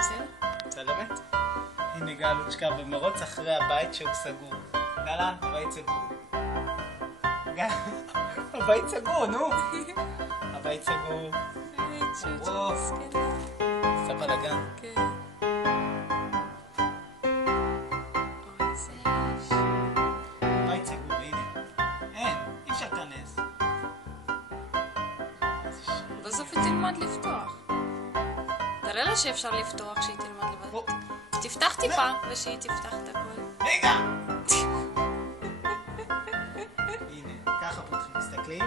בסדר? צלמת? הנה גלוצ'קה במרוץ אחרי הבית שהוא סגור. גלה, הבית סגור. הבית סגור, נו. הבית סגור. וואו. עשה בלגן. כן. הבית סגור, הנה. אין, אי אפשר להיכנס. בסוף היא תלמד לפתוח. תראה לה שאפשר לפתוח שהיא תלמד לבד. תפתח טיפה ושהיא תפתח את הכל. רגע! הנה, ככה פותחים, מסתכלים.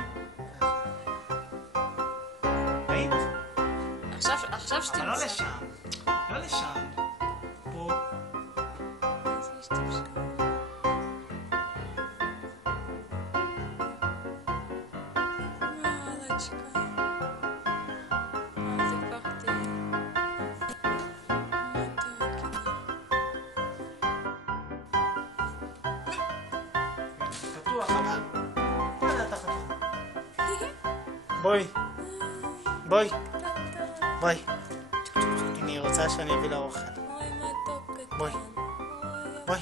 ראית? עכשיו שתמצא. אבל לא לשם. לא לשם. פה. אז יש תפשע. וואלצ'קה. זה פחדי. פתוח, אבל... מה זה אתה פתוח? בואי. בואי. בואי. הנה, היא רוצה שאני אביא לה אוכל. אוי, מתוק קטן. בואי. אוי, בואי.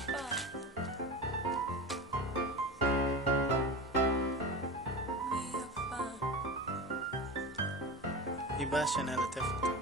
יפה. היא באה שנלטף אותה.